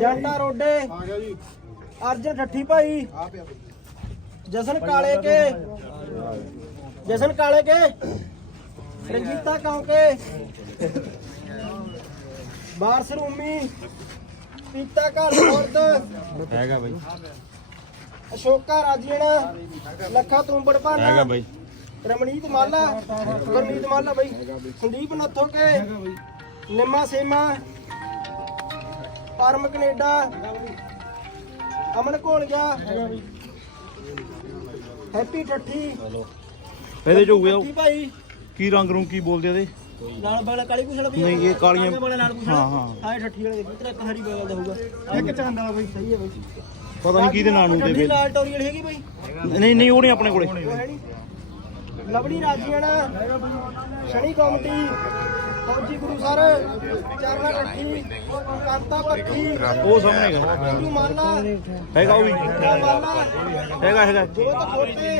ਜੰਟਾ ਰੋਡੇ। ਆ ਗਿਆ ਜੀ ਅਰਜਨ ਠੱਠੀ ਭਾਈ। ਆ ਪਿਆ ਬਈ ਜਸਨ ਕਾਲੇ ਕੇ। ਜਸਨ ਕਾਲੇ ਕੇ। ਰੰਜੀਤਾ ਕੌਂਕੇ ਬਾਰਸ ਰੂਮੀ। ਪੀਤਾ ਘਰ ਖੁਰਦ ਹੈਗਾ ਬਾਈ। ਅਸ਼ੋਕਾ ਰਾਜੀਣਾ। ਲੱਖਾ ਤੁੰਬੜ ਭਾਨਾ। ਹੈਗਾ ਬਾਈ। ਰਮਣੀਤ ਮਾਲਾ। ਗੁਰਮੀਤ ਮਾਲਾ ਬਾਈ। ਸੰਦੀਪ ਨੱਥੋ ਕੇ ਨਿੰਮਾ ਸੇਮਾ। ਪਰਮ ਕੈਨੇਡਾ। ਅਮਨ ਘੋਲ ਗਿਆ। ਹੈਪੀ ਠੱਠੀ। ਇਹਦੇ ਚ ਹੋਊਗਾ ਠੱਠੀ ਭਾਈ। ਕੀ ਰੰਗ ਰੂੰ ਕੀ ਬੋਲਦੇ ਇਹਦੇ? ਲਾਲ ਬਗਲਾ ਕਾਲੀ ਪੁਛੜ ਵੀ ਨਹੀਂ, ਇਹ ਕਾਲੀਆਂ- ਬਗਲਾ ਲਾਲ ਪੁਛੜ ਹਾਂ, ਹਾਂ। ਹਾਂ ਠੱਠੀ ਵਾਲੇ ਦੇਖੀ ਤੇਰਾ ਇੱਕ ਹਰੀ ਬਗਲ ਦਾ ਹੋਊਗਾ। ਇੱਕ ਚੰਦ ਵਾਲਾ ਬਈ ਸਹੀ ਹੈ ਬਾਈ। ਪਤਾ ਨਹੀਂ ਕਿਹਦੇ ਨਾਂ ਨੂੰ ਠੱਠੀ ਦੇਵੇ ਲਾਲ ਟੋਰੀਅਲ ਹੈਗੀ ਬਾਈ। ਨਹੀਂ ਨਹੀਂ ਉਹ ਨਹੀਂ ਆਪਣੇ ਕੋਲੇ। ਲਵਲੀ ਰਾਜੀਆਣਾ। ਸ਼ਨੀ ਕੌਮਟੀ। ਫੌਜੀ ਗੁਰੂ ਸਰ ਚਾਰਨਾ ਰੱਠੀ ਕਾਂਤਾ ਪੱਖੀ ਉਹ ਸਾਹਮਣੇ ਹੈਗਾ। ਪਿੰਡੂ ਮਾਲਾ ਹੈਗਾ ਉਹ ਵੀ। ਹੈਗਾ ਹੈਗਾ। ਜੋਤ ਖੋਤੇ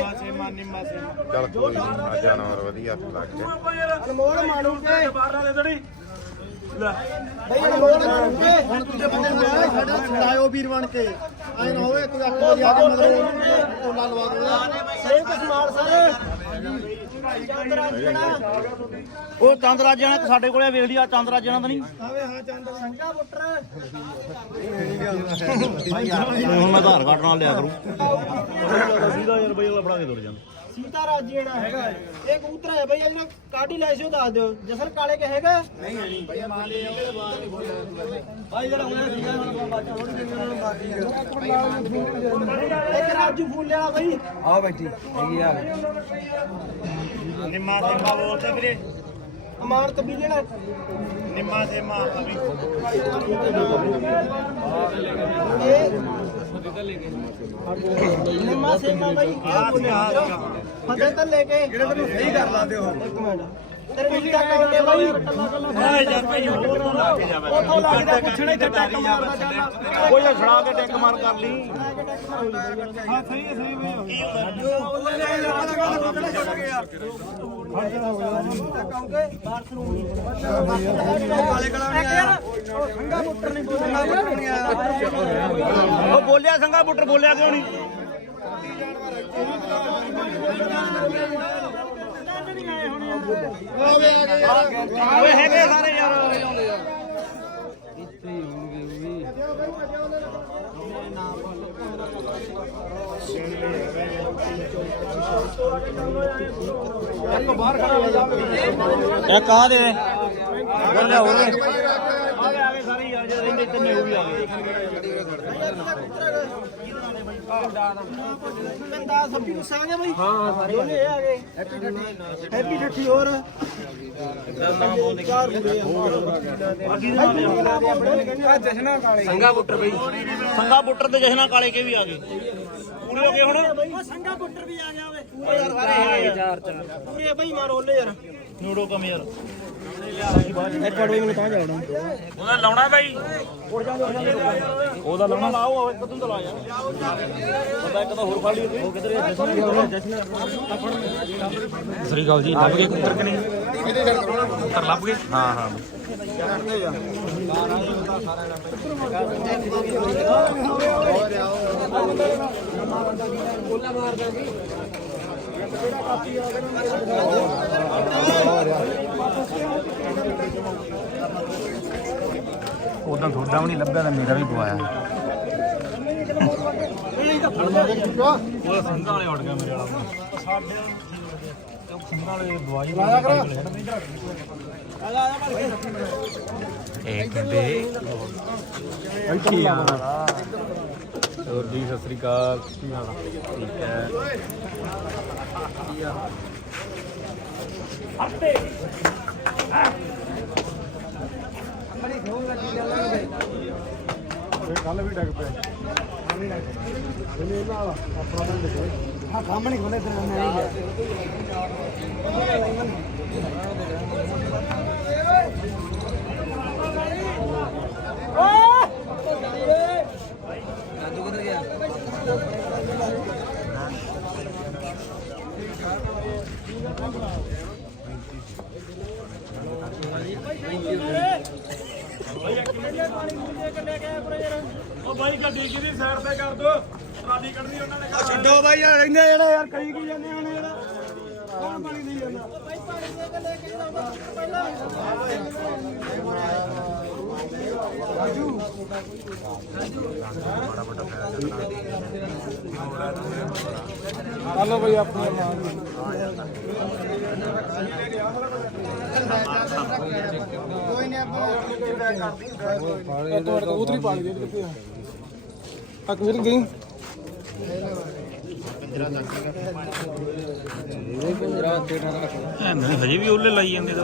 ਚੱਲ ਕੋਈ ਨਹੀਂ ਜਾਨਵਰ ਵਧੀਆ ਲੱਗ ਗਿਆ ਅਨਮੋਲ ਮਾਣੂ ਕੇ। ਬਈ ਅਨਮੋਲ ਮਾਣੂ ਕੇ। ਹੁਣ ਤੁਸੀਂ ਬੰਦੇ ਨੂੰ ਸਾਡਾ ਛਡਾਇਓ ਵੀਰ ਬਣ ਕੇ। ਐ ਨਾ ਹੋਵੇ ਕੋਈ ਅੱਖ ਆ ਕੇ ਮਤਲਬ ਉਹ ਲਾ ਲਵਾ ਦੋ ਸੇਵ ਕਸਮਾਲ ਸਰ। ਉਹ ਚੰਦਰਾਜ ਜਾਣਾ ਸਾਡੇ ਕੋਲੇ ਵੇਖ ਲਈ ਆ ਚੰਦਰਾਜ ਜਾਣਾ ਤਾਂ ਨਹੀਂ। ਆਵੇ ਹਾਂ ਚੰਦ ਸੰਗਾ ਪੁੱਟਰ ਹੁਣ ਮੈਂ ਆਧਾਰ ਕਾਰਡ ਨਾਲ ਲਿਆ ਕਰੂੰ। ਸੀਦਾ ਯਾਰ ਬਈ ਉਹ ਫੜਾ ਕੇ ਤੁਰ ਜਾਂਦਾ। ਸੀਤਾ ਰਾਜੀਣਾ ਹੈਗਾ ਇਹ ਕਬੂਤਰ ਹੈ ਬਈ ਇਹ ਜਿਹੜਾ ਕਾਢੀ ਲੈ ਸੀ ਉਹ ਦੱਸ ਦਿਓ। ਜਸਰ ਕਾਲੇ ਕੇ ਹੈਗਾ? ਨਹੀਂ ਨਹੀਂ। ਬਈ ਮਾਂ ਲੈ ਭਾਈ ਜਿਹੜਾ ਉਹਨੇ ਠੀਕ ਹੈ ਹੁਣ ਬਾਚਾ ਹੋਰ ਵੀ ਉਹਨਾਂ ਨੂੰ ਬਾਕੀ ਇੱਕ ਰਾਜੂ ਫੂਲ ਵਾਲਾ ਬਈ। ਆ ਬੈਠੀ ਹੈਗੀ ਆ। ਨਿੰਮਾ ਤੇ ਮਾ ਬੋਲਦੇ ਵੀਰੇ। ਅਮਾਨ ਕਬੀਲੇ ਨਾਲ ਨਿੰਮਾ ਤੇ ਮਾ ਇਹ ਨਿੰਮਾ ਸੇਮਾ ਬਈ। ਫਤਿਹ ਤਾਂ ਲੈ ਕੇ ਜਿਹੜੇ ਤੈਨੂੰ ਸਹੀ ਕਰ ਲਾਦੇ ਹੋ। ਇੱਕ ਮਿੰਟ। ਤੇਰੇ ਵਿੱਚ ਤੱਕ ਆਉਂਦੇ ਬਈ। ਓਏ ਜਾ ਭਈ ਹੋਰ ਤੋਂ ਲਾ ਕੇ ਜਾਵੇ? ਉਥੋਂ ਲੱਗਦਾ ਪੁੱਛਣਾ ਹੀ ਟੱਕ ਮਾਰਦਾ ਚੱਲ। ਕੋਈ ਛੜਾ ਕੇ ਟੈਂਕ ਮਾਰ ਕਰ ਲਈ। ਹਾਂ ਸਹੀ ਹੈ ਸਹੀ ਬਈ। ਕਾਲੇ ਕਲਾ ਨਹੀਂ ਆਇਆ ਸੰਗਾ ਪੁੱਤਰ ਨਹੀਂ ਬੋਲਣਾ ਨਹੀਂ ਆਇਆ ਉਹ ਬੋਲਿਆ ਸੰਗਾ ਬੁੱਟਰ ਬੋਲਿਆ ਕਿਉਂ ਨਹੀਂ? ਓਏ ਹੈਗੇ ਸਾਰੇ ਯਾਰ ਇੱਕ ਬਾਹਰ ਖੜਾ ਹੋ ਜਾ ਇੱਕ ਆ ਦੇ ਬੋਲਿਆ ਹੋਰ ਆ ਗਏ ਆ ਗਏ ਸਾਰੇ ਯਾਰ ਜਿਹੜੇ ਰਹਿੰਦੇ ਤਿੰਨੇ ਉਹ ਵੀ ਆ ਗਏ ਬੰਦਾ ਸੱਪੀ ਗੁੱਸਾ ਆ ਗਿਆ ਬਈ ਹਾਂ ਹਾਂ ਦੋਨੇ ਆ ਗਏ ਹੈਪੀ ਠੱਠੀ ਹੈਪੀ ਠੱਠੀ ਹੋਰ ਨਾਮ ਬੋਲ ਚਾਰ ਮੁੰਡੇ ਆ ਜਸ਼ਨਾ ਕਾਲੇ ਸੰਗਾ ਬੁੱਟਰ ਬਈ। ਸੰਗਾ ਬੁੱਟਰ ਤੇ ਜਸ਼ਨਾ ਕਾਲੇ ਕੇ ਵੀ ਆ ਗਏ। ਪੂਰੇ ਹੋ ਗਏ ਹੁਣ। ਉਹ ਸੰਗਾ ਪੁੱਟਰ ਵੀ ਆ ਗਿਆ ਓਏ। ਪੂਰੇ ਯਾਰ। ਸਾਰੇ ਚਾਰ ਚਾਰ। ਪੂਰੇ ਬਈ ਮਾਰੋਲੇ ਯਾਰ। ਨੂੜੋ ਕਮ ਯਾਰ। ਇੱਕ ਵਾਰ ਮੈਨੂੰ ਤਾਂ ਜਾਉਣਾ ਉਹਦਾ ਲਾਉਣਾ ਬਾਈ। ਉਹਦਾ ਲਾਉਣਾ। ਲਾਓ ਇੱਕ ਤੂੰ ਤਾਂ ਲਾ ਯਾਰ। ਪਤਾ ਇੱਕ ਤਾਂ ਹੋਰ ਫੜ ਲਈ ਉਹ ਕਿਧਰ ਸ੍ਰੀ ਅਕਾਲ ਜੀ ਲੱਭ ਗਏ ਕੁੱਤਰ ਕਿ ਨਹੀਂ? ਕੁੱਤਰ ਲੱਭ ਗਏ? ਹਾਂ ਹਾਂ। ਉਦਾਂ ਤੁਹਾਡਾ ਵੀ ਨਹੀਂ ਲੱਭਿਆ ਤਾਂ ਮੇਰਾ ਵੀ ਪਵਾਇਆ। ਉਹ ਸੰਘਾਂ ਵਾਲੇ ਉੱਡ ਗਿਆ ਮੇਰੇ ਵਾਲਾ। ਸਾਡੇ ਸੰਘਾਂ ਵਾਲੇ ਦਵਾਈ ਲਾਇਆ ਕਰ ਇੱਕ ਦੇ ਆ। ਹੋਰ ਜੀ, ਸਤਿ ਸ੍ਰੀ ਅਕਾਲ। ਕੀ ਹਾਲ ਠੀਕ ਹੈ। ਕੱਲ ਵੀ ਡੱਗ ਪਿਆ ਹਾਂ ਸਾਹਮਣੇ ਖੋਲੇ ਤੇ ਮੈਂ ਨਹੀਂ ਗਿਆ ਪਾਣੀ ਪੂਰੇ ਕੱਢਿਆ ਗਿਆ ਪੂਰੇ ਯਾਰ ਉਹ ਬਾਈ ਗੱਡੀ ਕਿਹਦੀ ਸਾਈਡ ਤੇ ਕਰ ਦੋ ਟਰਾਲੀ ਕੱਢਣੀ ਉਹਨਾਂ ਨੇ ਛੱਡੋ ਬਾਈ ਯਾਰ ਰਹਿੰਦੇ ਜਿਹੜਾ ਯਾਰ ਕਈ ਕੀ ਜਾਂਦੇ ਹੁਣ ਜਿਹੜਾ ਕੌਣ ਪਾਣੀ ਦੇਈ ਜਾਂਦਾ ਹਲੋ ਬਈ ਆਪਣਾ ਕੋਈ ਨਹੀਂ ਆਪਾਂ ਇਹ ਤੋਂ ਕਬੂਤਰੀ ਪਾ ਦੇ ਕਿੱਥੇ ਆ ਆ ਕਬੂਤਰ ਗਈ ਹਜੇ ਵੀ ਉਹਲੇ ਲਾਈ ਜਾਂਦੇ ਤਾਂ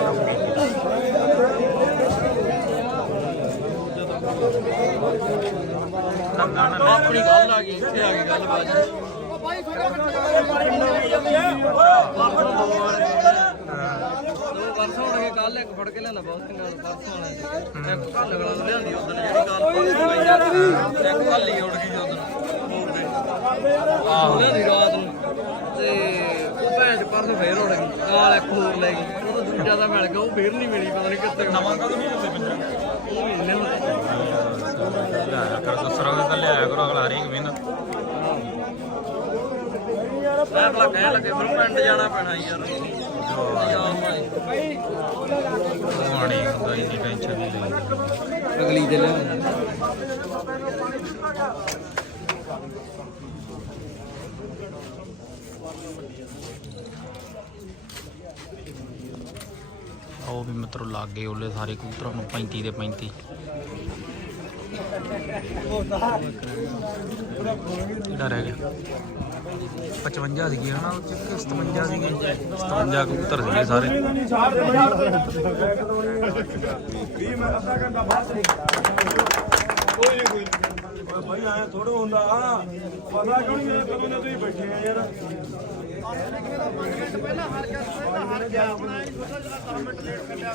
ਆਪਣੀ ਗੱਲ ਆ ਗਈ ਇੱਥੇ ਆ ਗਈ ਗੱਲ ਬਾਤ ਦੋ ਪਰਸੋਂ ਹੋਣਗੇ ਕੱਲ ਇੱਕ ਫੜ ਕੇ ਲਿਆਂਦਾ ਬਹੁਤ ਚੰਗਾ ਪਰਸੋਂ ਵਾਲਾ ਇੱਕ ਕੱਲ ਵਾਲਾ ਲਿਆਂਦੀ ਉਦੋਂ ਜਿਹੜੀ ਗੱਲ ਪਰਸੋਂ ਹੋਈ ਇੱਕ ਕੱਲ ਹੀ। ਉੱਡ ਗਈ ਉਦੋਂ ਆਹੋ ਲਿਆਂਦੀ ਰਾਤ ਨੂੰ ਤੇ ਉਹ ਭੈਣ ਪਰਸੋਂ ਫੇਰ ਉੱਡ ਗਈ ਕਾਲ ਇੱਕ ਹੋਰ ਲੈ ਗਈ ਉਹ ਦੂਜਾ ਤਾਂ ਮਿਲ ਗਿਆ ਉਹ ਫੇਰ ਨਹੀਂ ਮਿਲੀ ਪਤਾ ਨਹੀਂ ਕਿੱਥੇ ਨਵਾਂ ਕਦੋਂ ਨਹੀਂ ਹੁੰਦੇ ਪਿੰਜਰਾ ਕਰ ਦਸਰਾ ਵੀ ਤਾਂ ਲਿਆਇਆ ਕਰੋ ਅਗਲਾ ਹਰੇਕ ਮਹੀਨਾ ਮੈਂ ਭਲਾ ਕਹਿਣ ਲੱਗੇ ਫਿਰ ਪਿੰਡ ਜਾਣਾ ਪੈਣਾ ਯਾਰ ਪਾਣੀ ਹੁੰਦਾ ਇੰਨੀ ਟੈਨਸ਼ਨ ਨਹੀਂ ਲਈ ਅਗਲੀ ਦੇ ਲਿਆ ਉਹ ਵੀ ਮਿੱਤਰੋ ਲੱਗ ਗਏ ਉਹਲੇ ਸਾਰੇ ਕਬੂਤਰਾਂ ਨੂੰ 35 ਦੇ 35 ਕਿਹੜਾ ਰਹਿ ਗਿਆ। 55 ਸੀਗੇ ਹਨਾ, ਉਹ 'ਚ ਕਿ 57 ਸੀਗੇ? 57 ਕਬੂਤਰ ਸੀਗੇ ਸਾਰੇ। ਬਾਈ ਆਇਆ ਥੋੜਾ ਹੁੰਦਾ ਆ ਪਤਾ ਕਿਉਂ ਨਹੀਂ ਇਹ ਕਦੋਂ ਦੇ ਤੁਸੀਂ ਬੈਠੇ ਆ ਯਾਰ ਪਹਿਲਾਂ ਹਰ ਗਿਆ ਪਹਿਲਾਂ ਹਰ ਗਿਆ ਆਪਣਾ ਇਹ ਛੋਟਾ ਜਿਹਾ 10 ਮਿੰਟ ਲੇਟ ਕੱਢਿਆ